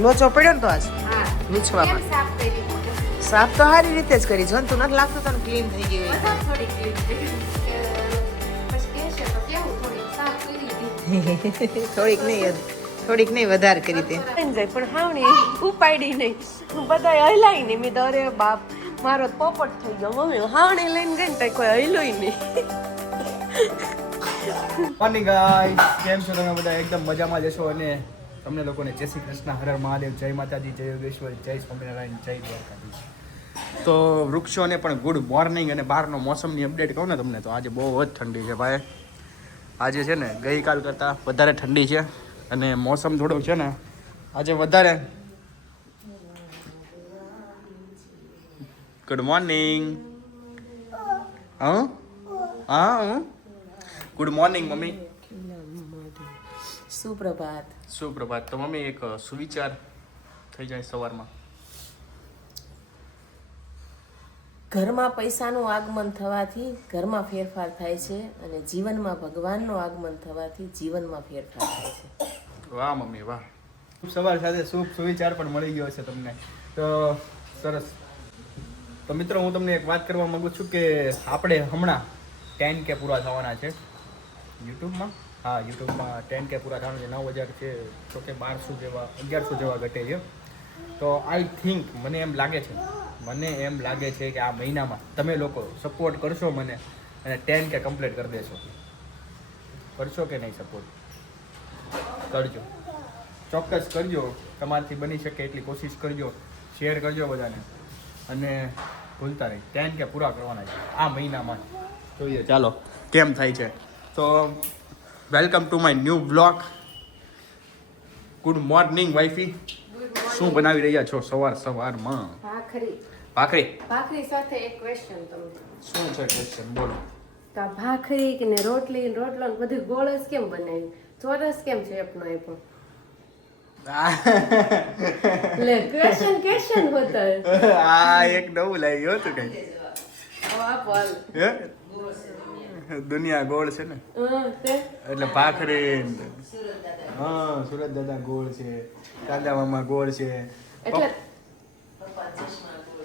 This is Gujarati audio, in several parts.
લોચો પડ્યો ને તો આજ હા લૂછવામાં સાફ કરી સાફ તો સારી રીતે જ કરી જો તું નથી લાગતું તને ક્લીન થઈ ગયું હોય. બધા થોડી ક્લીન થઈ પછી કે છે તો કેવું થોડી સાફ કરી દીધી થોડીક નહીં વધારે કરી તે જાય પણ હાવણી ઉપાડી નહીં બધા હલાય નહીં મેં તો અરે બાપ મારો પોપટ થઈ ગયો મમ્મી હાવણી લઈને ગઈ ને કોઈ હલ્યું નહીં મોર્નિંગ ગાઈસ કેમ છો તમે બધા એકદમ મજામાં જશો અને તમને લોકોને જય શ્રી કૃષ્ણ હર હર મહાદેવ જય માતાજી જય યોગેશ્વર જય સ્વામિનારાયણ જય દ્વારકાધીશ. તો વૃક્ષોને પણ ગુડ મોર્નિંગ અને બહારનો મોસમની અપડેટ કહું ને તમને તો આજે બહુ જ ઠંડી છે ભાઈ. આજે છે ને ગઈકાલ કરતાં વધારે ઠંડી છે અને મોસમ થોડોક છે ને આજે વધારે. Good morning. હા ગુડ મોર્નિંગ મમ્મી. સુપ્રભાત સુપ્રભાત. તો મમ્મી એક સુવિચાર થઈ જાય સવારમાં. ઘરમાં પૈસાનું આગમન થવાથી ઘરમાં ફેરફાર થાય છે અને જીવનમાં ભગવાનનું આગમન થવાથી જીવનમાં ફેરફાર થાય છે. વાહ મમ્મી વાહ. સવાર સાથે શુભ સુવિચાર પણ મળી ગયો છે તમને તો સરસ. તો મિત્રો હું તમને એક વાત કરવા માંગુ છું કે આપણે હમણાં 10K પૂરા થવાના છે યુટ્યુબમાં. હા યુટ્યુબમાં 10K પૂરા થવાના છે. 9000 છે તો કે 1200 જેવા 1100 જેવા ઘટે છે. તો આઈ થિંક મને એમ લાગે છે કે આ મહિનામાં તમે લોકો સપોર્ટ કરશો મને અને 10K કમ્પ્લીટ કરી દેશો. કરશો કે નહીં સપોર્ટ? કરજો, ચોક્કસ કરજો. તમારાથી બની શકે એટલી કોશિશ કરજો. શેર કરજો બધાને અને ભૂલતા નહીં 10K પૂરા કરવાના છે આ મહિનામાં. જોઈએ ચાલો કેમ થાય છે. તો welcome to my new blog. Good morning wifey. શું બનાવી રહ્યા છો સવારમાં? ભાખરી સાથે એક ક્વેશ્ચન તમને. શું છે ક્વેશ્ચન બોલો. તો ભાખરી કે ને રોટલી ને રોટલો ને બધું ગોળ જ કેમ બનાવ્યું? ચોરસ કેમ છે એપનો આપ્યો? લે ક્વેશ્ચન હોતા આ એક નવું લાગ્યું હતું કઈ. હે દુનિયા ગોળ છે ને એટલે ભાખરી. હા સુરત દાદા ગોળ છે, કાંદા મામા ગોળ છે, એટલે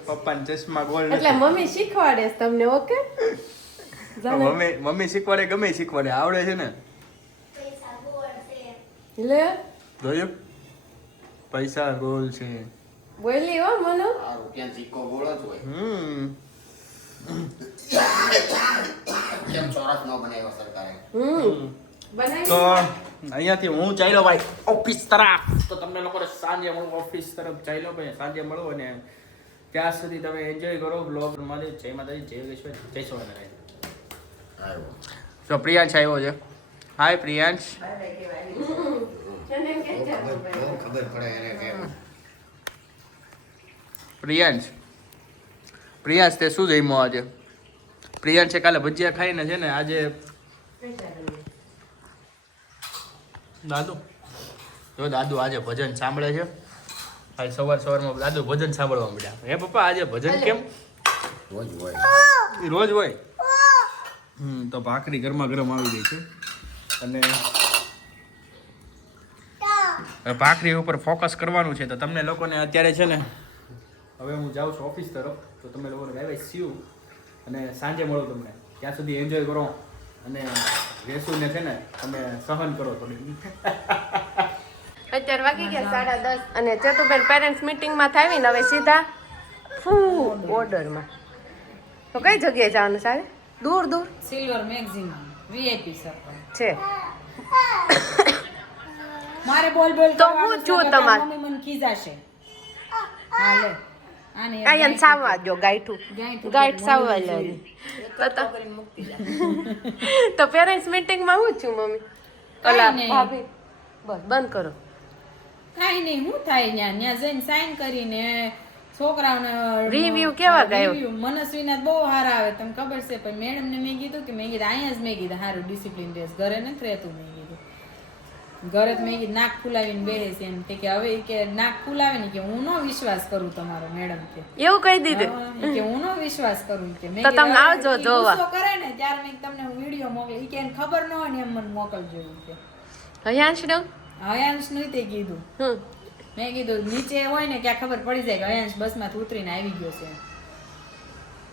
પપ્પાને ચશ્મા ગોળ એટલે મમ્મી શીખવાડે છે તમને. ઓકે મમ્મી શીખવાડે ગમે શીખવાડે આવડે છે ને. લે જોયું પૈસા ગોળ છે બોલી હો મનો. કેમ ચોરસ ન બનાવ્યો સરકારે? તો અહીંયાથી હું ચાલ્યો ભાઈ ઓફિસ તરફ. તો તમને લોકોને સાંજે મળું ઓફિસ તરફ ચાલ્યો ભાઈ. સાંજે મળો અને ત્યાં સુધી તમે એન્જોય કરો બ્લોગ. મારી જય માતાજી જય યોગેશ્વર જય સ્વામિનારાયણ. તો પ્રિયાંશ આવ્યો છે. હાય પ્રિયાંશ. ખબર પડે એને કે પ્રિયાંશ તે શું જમ્યો આજે? પ્રિયાંશે કાલે ભજીયા ખાઈને છે ને આજે દાદુ આજે ભજન સાંભળે છે. આજે સવારમાં દાદુ ભજન સાંભળવા મળ્યા. હે પપ્પા આજે ભજન કેમ? રોજ હોય. રોજ હોય. તો ભાખરી ગરમા ગરમ આવી ગઈ છે અને ભાખરી ઉપર ફોકસ કરવાનું છે. તો તમને લોકોને અત્યારે છે ને હવે હું જાઉં છું ઓફિસ તરફ. તો તમે લોકોને બાય બાય સી યુ અને સાંજે મળો તમને. ત્યાં સુધી એન્જોય કરો અને વેસુને છે ને તમે સહન કરો થોડી. અત્યારે વાગી ગયા 10:30 અને ચતુબેન પેરેન્ટ્સ મીટિંગમાં થાવી ને હવે સીધા ઓર્ડરમાં. તો કઈ જગ્યાએ જવાનું સાહેબ? દૂર સિલ્વર મેક્સિમમ વીઆઈપી સર્કલ છે. મારે બોલ બોલ તો હું છું તમાર મમ્મી મને ખીજાશે. હાલે આને આયન સાવવા જો ગાઈઠું ગાઈઠ સાવવા લે. તો પેરેન્ટ્સ મીટિંગમાં હું છું મમ્મી. ઓલા ભાભી બસ બંધ કરો. કાઈ નહીં હું થાય ત્યાં જઈને સાઈન કરીને છોકરાઓને રિવ્યુ કેવા ગયો? મનસ્વીના બહુ સારા આવે તમને ખબર છે. પણ મેડમને મેં કીધું કે મેં કીધું અહીંયા જ મેં કીધું સારું ડિસિપ્લિન ડ્રેસ ઘરે નથી રહેતું. મેં કીધું ઘરે જ મેં કીધું નાક ફૂલાવીને બેસે છે એમ કે હવે કે નાક ફૂલાવે ને કે હું નો વિશ્વાસ કરું તમારો મેડમ કે એવું કહી દીધું કે હું નો વિશ્વાસ કરું કે મેં તો તમે આવજો જોવા. ગુસ્સો કરે ને ત્યારે મેં તમને વિડીયો મોકલી કે એને ખબર ન હોય ને એમ મને મોકલજો કે હયાંશ નું હયાંશ નું તે કીધું મેં કીધું નીચે હોય ને ક્યાં ખબર પડી જાય કે અયાંશ બસમાંથી ઉતરીને આવી ગયો છે.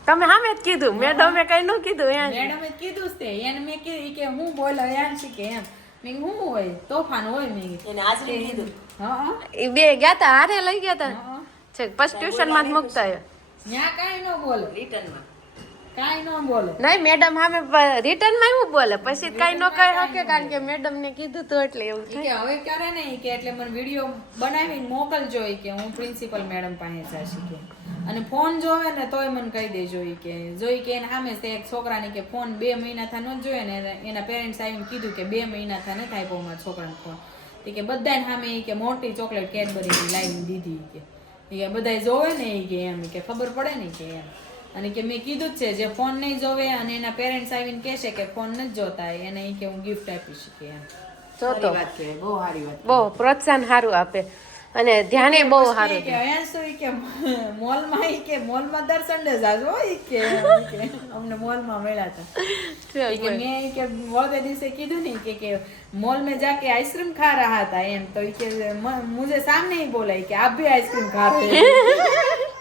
તમે સામે જ કીધું, મેડમે કઈ ન કીધું એમ. મેડમે કીધું જ તે એને મેં કીધું કે હું બોલ અયાંશ કે એમ મેં કીધું હું હોય તોફાન હોય મેં કીધું. એને હાજરી કીધું. હા એ બે ગયા તા હારે લઈ ગયા તા હા છે પછી ટ્યુશન માં જ મૂકતા ત્યાં કાંઈ ન બોલે રિટર્નમાં. કાંઈ ન બોલે. નહીં મેડમ સામે રિટર્ન માં એવું બોલે પછી કઈ ન કહી શકે કારણ કે મેડમ ને કીધું તો એટલે એવું ઈ કે હવે કરે ને ઈ કે એટલે મને વિડીયો બનાવીને મોકલજો ઈ કે હું પ્રિન્સિપલ મેડમ પાસે જાશી કે અને ફોન જોવે ને તોય મને કહી દેજો ઈ કે જોઈ કે એને સામે છે એક છોકરાને કે ફોન 2 મહિના થા ન જોયે ને એના પેરેન્ટ્સ આવીને કીધું કે 2 મહિના થા નથી આપ્યો મારા છોકરાને ફોન. ઈ કે બધાને સામે ઈ કે મોટી ચોકલેટ કેડબરી લાવીને દીધી ઈ કે બધાય જોવે ને ઈ કે એમ ઈ કે ખબર પડે ને કે એમ અને કે મેં કીધું જ છે જે ફોન નહીં જોવે અને એના પેરેન્ટ્સ આવીને કહેશે કે ફોન નથી જોતા એને ઈ કે હું ગિફ્ટ આપી શકીએ એમ. જો તો વાત કહેવાય, બહુ સારી વાત. બહુ પ્રોત્સાહન સારું આપે અને ધ્યાને બહુ સારું કે અહીંયા શું ઈ કે મોલમાં ઈ કે મોલમાં દર સન્ડે જાજો ઈ કે અમને મોલમાં મળ્યા હતા ઈ કે મેં ઈ કે વળતે દિવસે કીધું ને કે मॉल में जाके आइसक्रीम खा रहा था एम तो ઈ કે मुझे सामने ही बोला कि आप भी आइसक्रीम खा रहे हैं.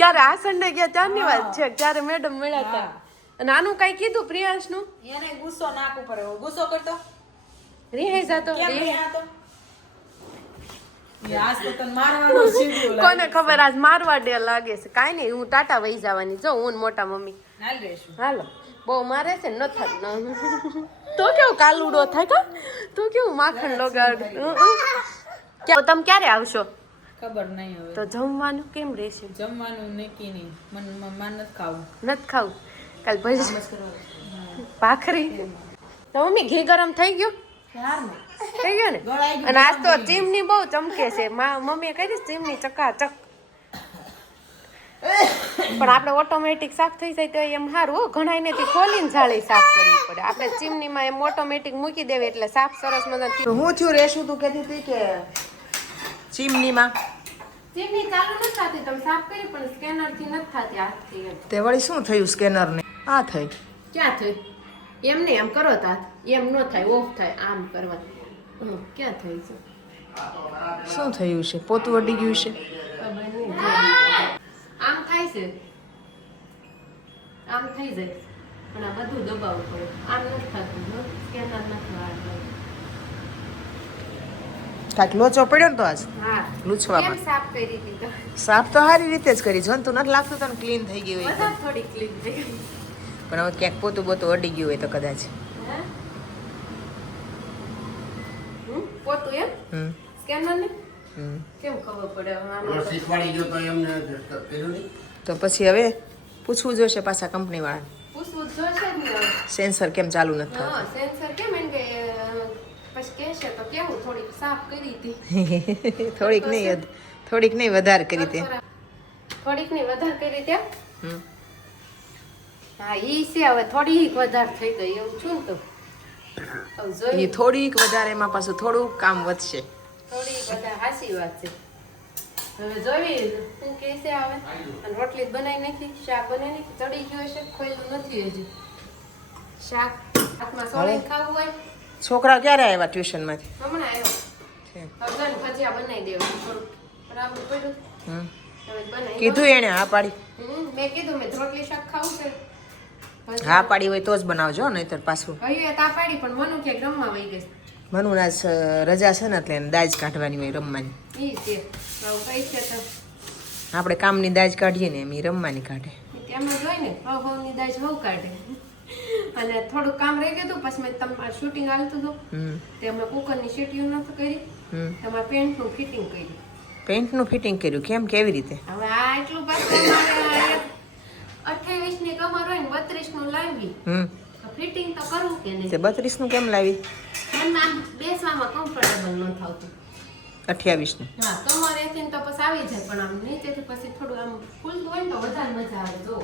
ક્યારે આ સન્ડે ગયા ત્યારની વાત છે ક્યારે મેડમ મળ્યા હતા અને આનું કઈ કીધું પ્રિયાંશ નું એને ગુસ્સો નાક ઉપર એવો ગુસ્સો કરતો રિહાઈ જાતો કેમ રહ્યા તો આજ તો તને મારવાનો સીધું કોને ખબર આજ મારવા ડે લાગે છે કાઈ નહીં હું ટાટા વહી જવાની જો હું ને મોટા મમ્મી હાલ રહેશું. હાલો બહુ મારે છે ન થાત તો કેવું કાલુડો થાય કા તો કેવું માખણ લગાડ તમે ક્યારે આવશો ખબર નહીં હવે તો જમવાનું કેમ રહેશે જમવાનું નક્કી નહીં મને નથી ખાવું નથી ખાવું કાલ ભજી ભાખરી તો મમ્મી ઘી ગરમ થઈ ગયું થઈ ગયું ને અને આજ તો ચીમની બહુ ચમકે છે મમ્મીએ કરી ચીમની ચકાચક પણ આપણે ઓટોમેટિક સાફ થઈ જાય તો એમ સારું ઘણા ને ખોલીને જાળી સાફ કરવી પડે આપણે ચીમનીમાં એમ ઓટોમેટિક મૂકી દેવી એટલે સાફ સરસ મજા હું થયું રેશું તું કહેતી હતી કે ચીમનીમાં ચીમની ચાલુ નથી થતી તમે સાફ કરી પણ સ્કેનર થી નથી થતી હાથથી એમ તે વળી શું થયું સ્કેનર ને આ થઈ ક્યાં થઈ એમ નહીં આમ કરો તો હાથ એમ ન થાય ઓફ થાય આમ કરવાથી ક્યાં થઈ છે શું થયું છે પોતું અડી ગયું છે ખબર નહીં આમ થાય છે આમ થઈ જાય પણ આ બધું દબાવવું પડે આમ નથી થતું સ્કેનર નથી વાળતું કાંઈક લોચો પડ્યો ને તો આજ હા લૂછવામાં કેમ સાફ કરી હતી તો સાફ તો સારી રીતે જ કરી જો ને તું નથી લાગતું તને ક્લીન થઈ ગયું હોય બધા થોડી ક્લીન થઈ ગઈ પણ હવે ક્યાંક પોતું બોતું અડી ગયું હોય તો કદાચ હે? પોતું એમ હમ સ્કેનર ને હમ કેમ ખબર પડે હવે આમાં ઓલો શીખવાડી ગયો તો એમને કર્યું નહીં. તો પછી હવે પૂછવું જોશે પાછા કંપની વાળાને પૂછવું જ જોશે જ ને હવે. સેન્સર કેમ ચાલુ નથી હા સેન્સર કેમ એમ કે પછી કહેશે તો કેવું થોડીક સાફ કરી હતી થતું થોડીક નહીં વધારે કરી તે થોડીક ની વધારે કરી ત્યાં હમ હા ઈ છે હવે થોડીક વધારે થઈ ગઈ એવું છું ને તો હવે એ જોઈ થોડીક વધારે એમાં પાછું થોડુંક કામ વધશે થોડીક વધારે હાસી વાત છે હવે જોઈ શું કે છે આવે અને રોટલી બનાવી નાખી શાક બનાવી નાખી ચડી ગયું હશે ખોયલું નથી હજી શાક હાથમાં સોળીને ખાવું હોય છોકરા ક્યારે આવ્યા ટ્યુશનમાંથી હમણાં આવ્યો છે. હવે જો ને ભજીયા બનાવી દેવાનું થોડુંક બરાબર પડ્યું હમ હવે બનાવી કીધું એને હા પાડી મેં કીધું મેં રોટલી શાક ખાવું છે હા પાડી હોય તો જ બનાવજો નહીતર પાછું ભાઈએ તા પાડી પણ મનુ કે રમવા વહી ગઈ મનુના આજ રજા છે ને એટલે એને દાજ કાઢવાની હોય રમવાની ઈ છે હવે કઈ છે તો આપણે કામની દાજ કાઢીએ ને એમ ઈ રમવાની કાઢે તેમાં જોઈ ને હવની દાજ હવ કાઢે અને થોડું કામ રહી ગયું હતું પછી મેં તમારું શૂટિંગ હાલતું હતું હમ તે અમે કુકરની સીટીઓ નથી કરી હમ તમારા પેન્ટનું ફિટિંગ કર્યું પેન્ટનું ફિટિંગ કર્યું કેમ કેવી રીતે હવે આ એટલું પાછું અમારે 28 ની કમર હોય ને 32 નું લાવી હમ ફિટિંગ તો કરવું કે નહીં તે 32 નું કેમ લાવી મને આમ બેસવામાં કમ્ફર્ટેબલ ન થતું 28 નું હા કમરેથી તો પછી આવી જાય પણ આમ નીચેથી પછી થોડું આમ ખુલતું હોય ને તો વધારે મજા આવે જો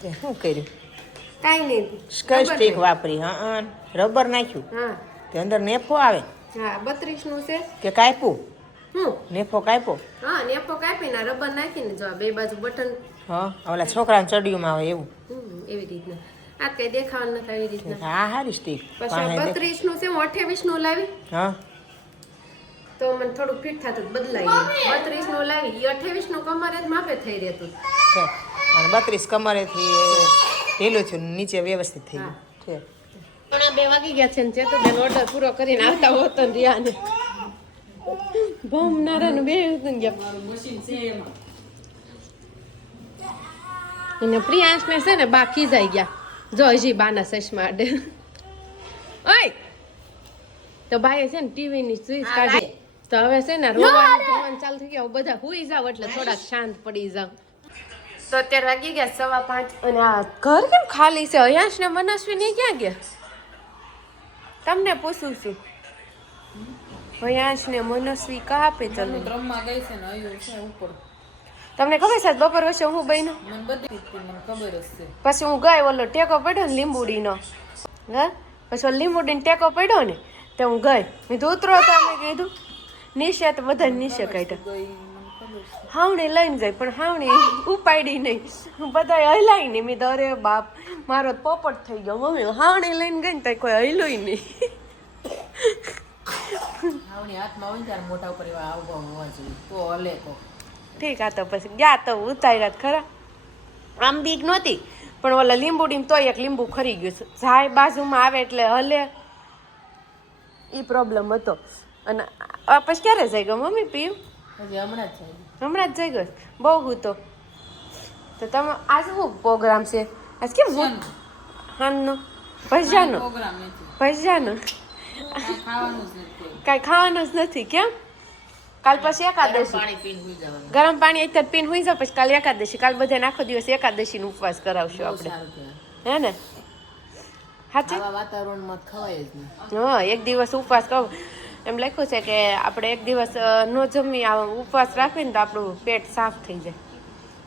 તે શું કર્યું કાઈ નહીં સ્કચ સ્ટીક વાપરી હા રબર નાખ્યું હા તે અંદર નેફો આવે હા 32 નું છે કે કાપ્યું હું નેફો કાપ્યો હા નેપો કાપીને રબર નાખીને જો આ બે બાજુ બટન હા ઓલા છોકરાને ચડિયુંમાં આવે એવું એવી રીતના આ કઈ દેખાવાનું નથી આવી રીતના હા હારી સ્ટીક પછી 32 નું છે હું 28 નું લાવી હા તો મને થોડું ફિટ થતું બદલાઈ ગયું 32 નું લાવી એ 28 નું કમરે જ માપે થઈ રહેતું છે અને 32 કમરેથી ઢીલું થયું નીચે વ્યવસ્થિત થઈ ગયું છે પણ 2 વાગી ગયા છે ને ચેતુબેન ઓર્ડર પૂરો કરીને આવતા હોત ને રિયાને બમ નારાનું બે ગયા મશીન છે એમાં અને પ્રિયાંશને છે ને બા ખીજાઈ ગયા જો હજી બાના ચશ્મા અડે ઓય તો બાએ છે ને ટીવી ની સ્વિચ કાઢી તો હવે છે ને રોવાનું ચાલુ થઈ ગયા બધા હુઈ જાવ એટલે થોડાક શાંત પડી જાવ તો અત્યારે વાગી ગયા 5:15 અને આ ઘર કેમ ખાલી છે અયાંશ ને મનસ્વી ને ક્યાં ગયા તમને પૂછું છું અયાંશ ને મનસ્વી કહા પે ચાલુ રમવા ગઈ છે ને અયો છે ઉપર તમને ખબર છે બપોર વચ્ચે હું બહેનો મને બધી મને ખબર જ છે પછી હું ગઈ ઓલો ટેકો પડ્યો ને લીંબુડીનો હા પછી ઓલો લીંબુડીનો ટેકો પડ્યો ને તે હું ગઈ મેં તો ઉતરો તો મેં કીધું નીચે તો બધા નીચે કાઢ્યા હાવણી લઈને ગઈ પણ હાવણી ઉપાડી નહીં બધા હલાય નહીં મેં તો અરે બાપ મારો પોપટ થઈ ગયો મમ્મી હાવણી લઈને ગઈ ને તો કોઈ હલ્યું નહીં આવની હાથમાં હોય ત્યારે મોટા ઉપર એવા આવવા હોવા જોઈએ તો હલે કો ઠીક આ તો પછી ગયા તો ઉતાર્યા જ ખરા આમ બીક નહોતી પણ ઓલા લીંબુડી તોય એક લીંબુ ખરી ગયું છે જાય બાજુમાં આવે એટલે હલે એ પ્રોબ્લેમ હતો અને પછી ક્યારે જઈ ગયો મમ્મી પીવું હજી હમણાં જ જઈ ગયો બહુ હતો તો તમે આજ શું પ્રોગ્રામ છે આજ કેમ હાનનો ભજીયાનો પ્રોગ્રામ નથી ભજીયાનો ખાવાનું જ નથી કાંઈ ખાવાનું જ નથી કેમ કાલ પછી એકાદશી પાણી પીને સુઈ જવાનું ગરમ પાણી અત્યારે પીને હોઈ જાવ પછી કાલ એકાદશી કાલ બધાને આખો દિવસ એકાદશીનો ઉપવાસ કરાવશું આપણે સારું કહેવાય હે ને સાચી આવા વાતાવરણમાં ખવાય જ નહીં હા એક દિવસ ઉપવાસ કરો એમ લખ્યું છે કે આપણે એક દિવસ ન જમી ઉપવાસ રાખીએ ને તો આપણું પેટ સાફ થઈ જાય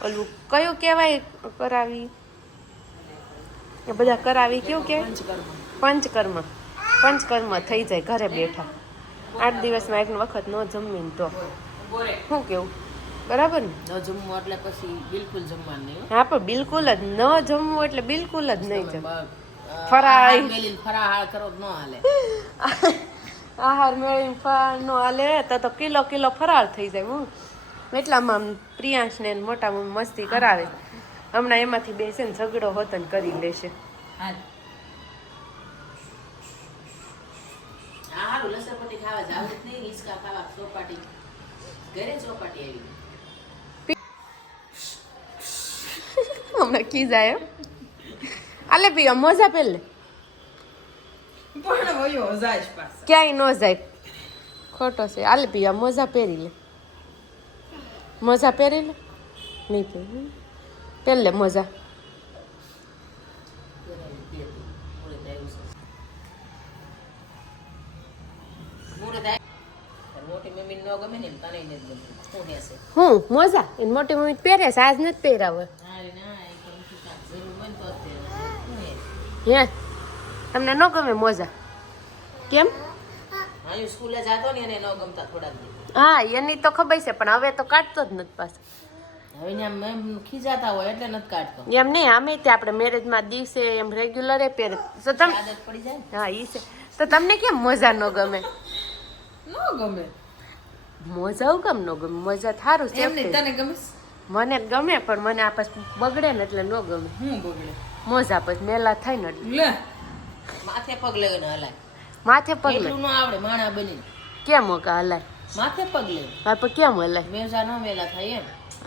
ઓલું કયું કહેવાય કરાવી એ બધા કરાવી કેવું કહેવાય પંચકર્મ થઈ જાય ઘરે બેઠા 8 દિવસમાં એક વખત ન જમીને તો શું કેવું બરાબર ને ન જમવું એટલે પછી બિલકુલ જમવાનું નહીં હા પણ બિલકુલ જ ન જમવું એટલે બિલકુલ જ નહીં જમવું ફરાળ મેલીને ફરાળ કરો ન હાલે આહાર મેળવીને ફરાળ નો હાલે તો કિલો ફરાળ થઈ જાય હું એટલામાં આમ પ્રિયાંશને મોટા મસ્તી કરાવે હમણાં એમાંથી બેસે ને ઝઘડો હોતન કરી લેશે હા હારું લસણપટ્ટી ખાવા જાવ જ નહીં હિંચકા ખાવા ચોપાટી ઘરે ચોપાટી આવી હમણાં કી જાય આલે પી મોજા પહેલે પણ વયો જાય પાછા ક્યાંય ન જાય ખોટો છે આલે પી મોજા પહેરી લે મોજા પહેરી લે નહીં પહેરી પહેલે મોજા મોટી મમ્મી ન ગમે ને તને નથી ગમતું શું હશે હું મોજા એને મોટી મમ્મી પહેરે છે આજ નથી પહેરાવે અરે ના એ તો જરૂર હોય તો અત્યારે હે તમને ન ગમે મોજા કેમ હા સ્કૂલે જતો ને એને ન ગમતા થોડા દિવસ હા એની તો ખબર છે પણ હવે તો કાઢતો જ નથી પાછો હવે ને મેમ ખીજાતા હોય એટલે નથી કાઢતો એમ નહીં આમે તે આપણે મેરેજમાં દિવસે એમ રેગ્યુલર પહેરે તો તમે આદત પડી જાય ને હા એ છે તો તમને કેમ મોજા ન ગમે ન ગમે મોજા કેમ ન ગમે મોજા થારું છે એમ નહીં તને ગમે મને ગમે પણ મને આ પછી બગડે ને એટલે ન ગમે હું બગડે મોજા પછી મેલા થાય ને એટલે લે માથે પગ લઈને હલાય માથે પગ લે એટલું ન આવડે માણા બની કેમ હોકા હલાય માથે પગ લે હા પણ કેમ હલાય મેજા ન મેલા થાય એમ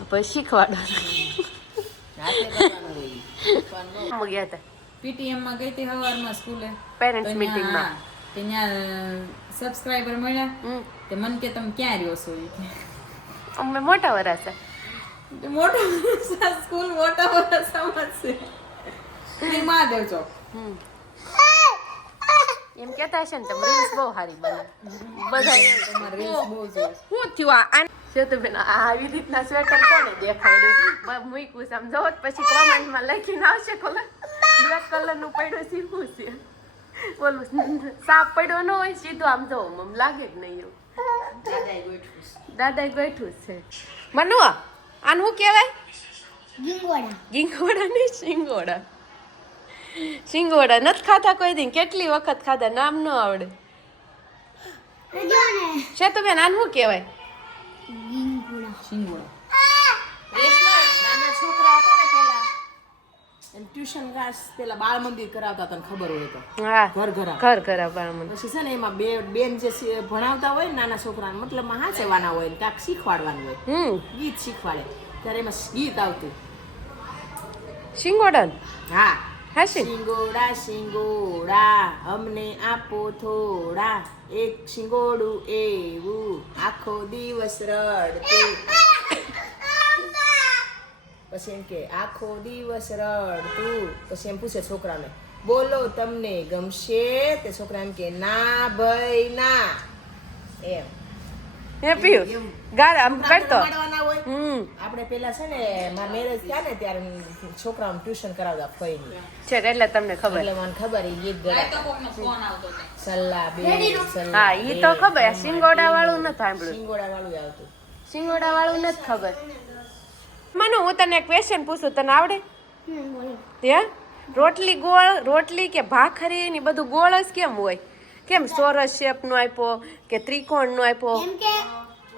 પછી શીખવાડો હાથે કરવાનું હોય પણ ગયા હતા પીટીએમ માં ગઈ હતી સવારમાં સ્કૂલે પેરેન્ટ્સ મીટિંગમાં ત્યાં સબસ્ક્રાઇબર મળ્યા તે મન કે તમે ક્યાં રહ્યો છો ઈ કે અમે મોટા વરાસા મોટો સ્કૂલ મોટા વરસામાં છે મહાદેવ ચોક એમ કહેતા હશે ને તમે રીલ્સ બહુ સારી બને બધા તમારે રીલ્સ બહુ જોઈ શું થયું આ છે તો બેન આવી રીતના સ્વેટર કોને દેખાડ્યું મૂક્યું છે આમ જવો પછી કોમેન્ટમાં લખીને આવશે કોલા બ્લેક કલરનું પડ્યું શીખવું છે બોલું સાપ પડ્યો ન હોય સીધું આમ જવો મમ લાગે જ નહીં એવું દાદાએ ગોઠવું છે મનુ આનું શું કહેવાય ગીંગોડા ને શિંગોડા શિંગોડા નથી ખાધા કોઈ દી? કેટલી વખત ખાધા, નામ ન આવડે. છે તો બેન આનું શું કહેવાય? શિંગોડા. રેશમા, નાના છોકરા હતા ને પેલા એમ ટ્યુશન ક્લાસ પેલા બાળ મંદિર કરાવતા, તને ખબર હોય તો. હા, ઘર ઘરા ઘર ઘરા બાળમંદ. પછી છે ને એમાં બેન જે ભણાવતા હોય ને નાના છોકરાને, મતલબમાં હાંચવાના હોય ને કાંઈક શીખવાડવાનું હોય, ગીત શીખવાડે, ત્યારે એમાં ગીત આવતું. શિંગોડા. હા, હાશી. શિંગોડા શિંગોડા અમને આપો થોડા, એક શિંગોડું એવું આખો દિવસ રડતું. પછી એમ કે આખો દિવસ રડતું. પછી એમ પૂછે છોકરાને, બોલો તમને ગમશે? તે છોકરા એમ કે ના ભાઈ ના. એમ હે પીયું ગાર આમ કરતો. રમાડવાના હોય. આપણે પેલા છે ને મારા મેરેજ થયા ને ત્યારે છોકરાઓને ટ્યુશન કરાવતા ફઈની છે એટલે તમને ખબર. એટલે મને ખબર એ ગીત ગાતા. સલ્લા બે સલ્લા. હા, ઈ તો ખબર. શિંગોડા વાળું નથી સાંભળ્યું. શિંગોડા વાળું આવતું. શિંગોડા વાળું નથી ખબર. મનુ, હું તને એક ક્વેશ્ચન પૂછું, તને આવડે? હે? રોટલી ગોળ, રોટલી કે ભાખરી ને બધું ગોળ જ કેમ હોય? કેમ ચોરસ શેપ નો આપ્યો કે ત્રિકોણ નો આપ્યો? કેમ કે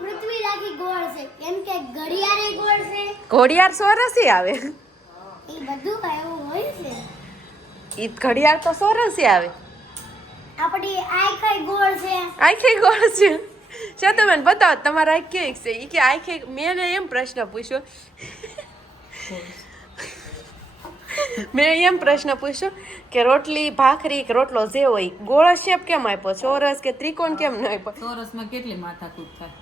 પૃથ્વી આખી ગોળ છે, કેમ કે ઘડિયાળ ગોળ છે, ઘડિયાળ ચોરસ આવે. એ બધું એવું હોય છે. ઈ ઘડિયાળ તો ચોરસ આવે. આપણી આંખ ગોળ છે. આખી ગોળ છે. છે તો મને બતાવો તમારા આંખ કેવી છે? ઈ કે આંખે, મેં એમ પ્રશ્ન પૂછ્યો, મેં એમ પ્રશ્ન પૂછ્યો કે રોટલી ભાખરી કે રોટલો જે હોય ગોળ શેપ કેમ આપ્યો, ચોરસ કે ત્રિકોણ કેમ ન આપ્યો? ચોરસમાં કેટલી માથાકૂટ થાય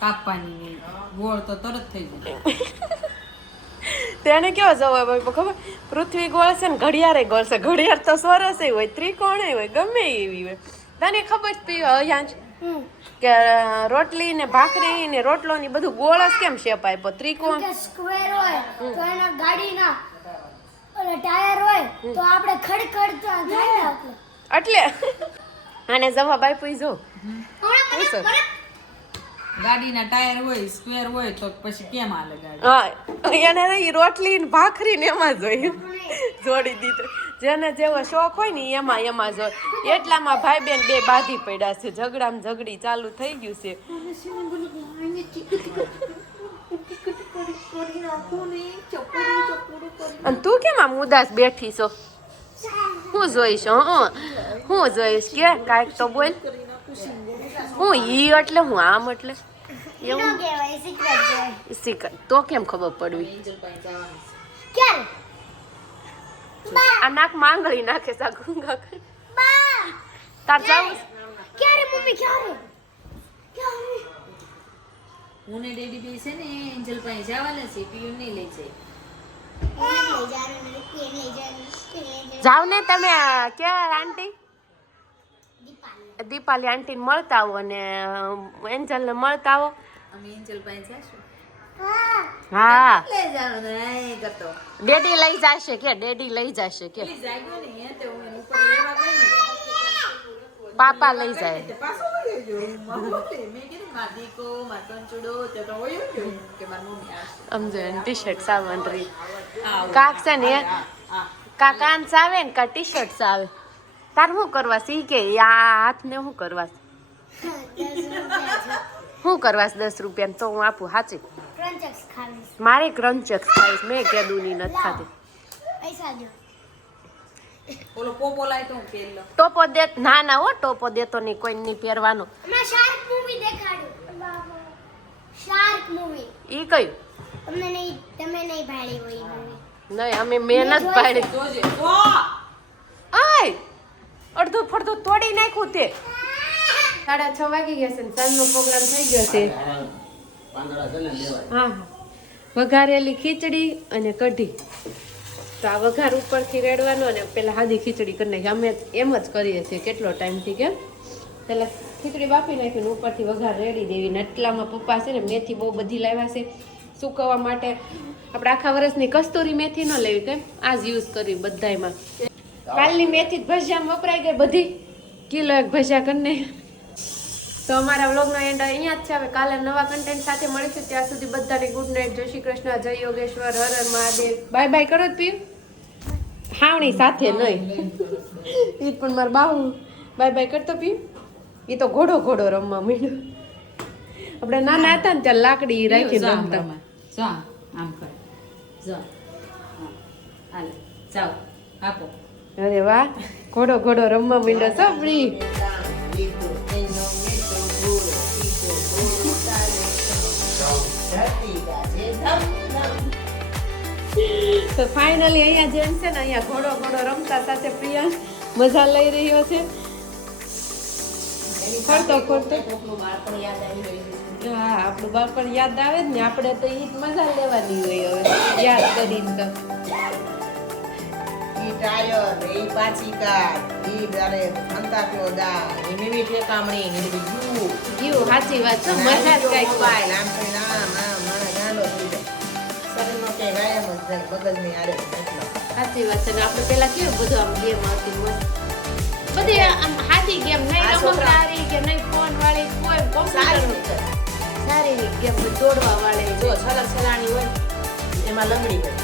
કાપવાની, ગોળ તો તરત થઈ જાય. તેને કેવો જવાબ આપ્યો ખબર? પૃથ્વી ગોળ છે ને ઘડિયાળ ગોળ છે. ઘડિયાળ તો ચોરસ હોય, ત્રિકોણ હોય, ગમે એવી હોય. તને ખબર જ અહીંયા કે રોટલી ને ભાખરી ને રોટલો ને બધું ગોળ જ કેમ શેપ આપ્યો? ત્રિકોણ કે સ્ક્વેર હોય તો એના ગાડીના ઓલા ટાયર હોય તો આપણે ખડખડ થાય ને એટલે આને જવાબ આપ્યો જો. ગાડીના ટાયર હોય, સ્ક્વેર હોય તો પછી કેમ હાલે ગાડી? હા, એને ઈ રોટલી ને ભાખરી ને એમાં જોયું જોડી દીધું. જેને જેવો શોખ હોય ને એમાં જોય. એટલામાં ભાઈ બેન બે બાધી પડ્યા છે, ઝઘડામાં ઝઘડી ચાલુ થઈ ગયું છે. અને તું કેમ આમ ઉદાસ બેઠી છો? હું જોઈશ? હું જોઈશ કે કાંઈક તો બોલ. હું ઈ એટલે હું આમ એટલે એવું કહેવાય સિક્રેટ કહેવાય. શીખ તો કેમ ખબર પડવી? ક્યારે? આ નાક માંગળી નાખે સાગુંગા કર. બા તાર જાવું? ક્યારે મમ્મી ક્યારે? ક્યારે? હું ને ડેડી બે છે ને એન્જલ પાસે જવાના છે, પીયુ નહીં લઈ જાય. જાવ ને તમે. ક્યાં આંટી? દીપાલી આંટી ને મળતા આવો અને એન્જલ ને મળતા આવો. અમે એન્જલ પાસે જઈશું. હા, લઈ જવાનું નહીં કરતો. ડેડી લઈ જશે કે? ડેડી લઈ જશે કે? જાગ્યો ને એ તો હું ઉપર લેવા ગઈ ને પાપા લઈ જાય. તે પાછો વયો ગયો. મમ્મી મેં કીધું માર દીકો, માર કંચુડો તે તો વયો ગયો કે માર મમ્મી આવશે. સમજો ને ટી શર્ટ સાવન રી કાક છે ને કા કાન્સ આવે ને કા ટી શર્ટ આવે. તાર શું કરવા સી કે આ હાથ ને શું કરવા? શું કરવા 10 રૂપિયા તો હું આપું સાચી? ક્રંચક્સ ખાવીશ. મારે ક્રંચક્સ ખાઈશ. મેં કેદુની નથી ખાધી. પૈસા દો. ઓલો પોપો લાય તો હું પહેર લઉં. ટોપો દે ના ના હો, ટોપો દેતો નહીં, કોઈ નહીં પહેરવાનો. હમણાં શાર્ક મૂવી દેખાડ્યું. Shark movie. ઈ કયું? તમે નહીં ભાળી હોય એ મૂવી. નહીં, અમે મહેનત પાડી. જોજે. આય અડધું ફડધું તોડી નાખ્યું તે. 6:30 વાગી ગયા છે ને સાંજનો પ્રોગ્રામ થઈ ગયો છે. પાંદડા છે ને લેવાય. હા, વઘારેલી ખીચડી અને કઢી. તો આ વઘાર ઉપરથી રેડવાનો અને પેલા સાદી ખીચડી કરી નાખી. અમે એમ જ કરીએ છીએ કેટલો ટાઈમથી કે પેલા ખીચડી બાફી નાખીને ઉપરથી વઘાર રેડી દેવી. ને એટલામાં પપ્પા છે ને મેથી બહુ બધી લાવ્યા છે સૂકવવા માટે. આપણે આખા વર્ષની કસ્તુરી મેથી ન લેવી, કેમ આ જ યુઝ કરવી બધાયમાં. કાલની મેથી જ ભજીયામાં વપરાઈ ગઈ બધી. કિલો એક ભજીયા કરીને. તો અમારા વ્લોગનો એન્ડ અહીંયા જ છે. હવે કાલે નવા કન્ટેન્ટ સાથે મળીશું. ત્યાં સુધી બધાને ગુડ નાઇટ, જય શ્રી કૃષ્ણ, જય યોગેશ્વર, હર હર મહાદેવ. બાય બાય કરો જ પીયું. ઠાવણી સાથે નહીં ઈ પણ મારા બાહુ બાય બાય કરતો પી ઈ તો ઘોડો ઘોડો રમવા માંડ્યો આપણે નાના હતા ને ત્યાં લાકડી રાખીને રમતા જો આમ કર જો હાલ જાઓ આપો અરે વાહ ઘોડો ઘોડો રમવા માંડ્યો સબરી તો ફાઇનલી અહીંયા જેમ છે ને અહીંયા ઘોડો ઘોડો રમતા સાથે પ્રિયા મજા લઈ રહ્યો છે ફરતો ફરતો હા આપણું બાળપણ યાદ આવે જ ને આપણે તો ઈ જ મજા લેવાની હોય હવે યાદ કરીને તો ઈ ટાયર ઈ પાછી કાર ઈ બારે અંતાકલો દા ઈ મીમી ઠેકામણી ને બધું જીવ સાચી વાત છે મજા જ કઈક પાય આમ કરીને આમ મને ગાંડો થઈ જાય શરીરનો કે વ્યાયામ જ જાય મગજની આરે એટલે સાચી વાત છે ને આપણે પેલા કેવું બધું આમ ગેમ હતી મસ્ત બધી આમ હાથી ગેમ નહીં આ છોકરા- રમકડારી કે નહીં ફોન વાળી કોઈ સારી કોમ્પ્યુટર રીતે સારી ગેમ દોડવા વાળી જો છલક છલાણી હોય એમાં લંગડી હોય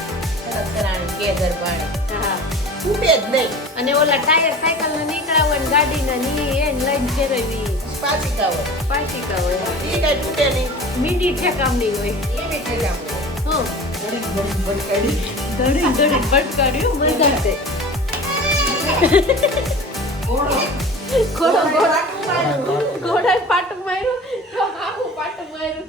છલક છલાણી કેદર પાણી હા તૂટે જ નહીં અને ઓલા ટાયર સાયકલ ના નીકળ્યા હોય ને ગાડીના ની એને લઈને ફેરવી પાચિકા હોય પાટિકા હોય ઈ કઈ તૂટે નહીં મીંડી ઠેકામણી હોય એવી ઠેકામણી હં બળકાડી ધડી ધડી ભટકાડ્યું મજા છે ઘોડો ઘોડાએ પાટું માર્યું તો આખું પાટું માર્યું